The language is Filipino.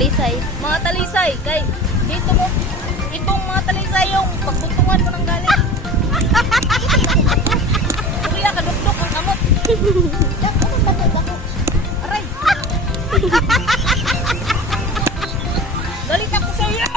talisay. Mga talisay, kay dito mo, itong mga talisay yung pagbuntungan mo ng galing. Kuya, kadukduk ang kamot. Yak, ano takot ako? Aray! Galit ako sa iyo!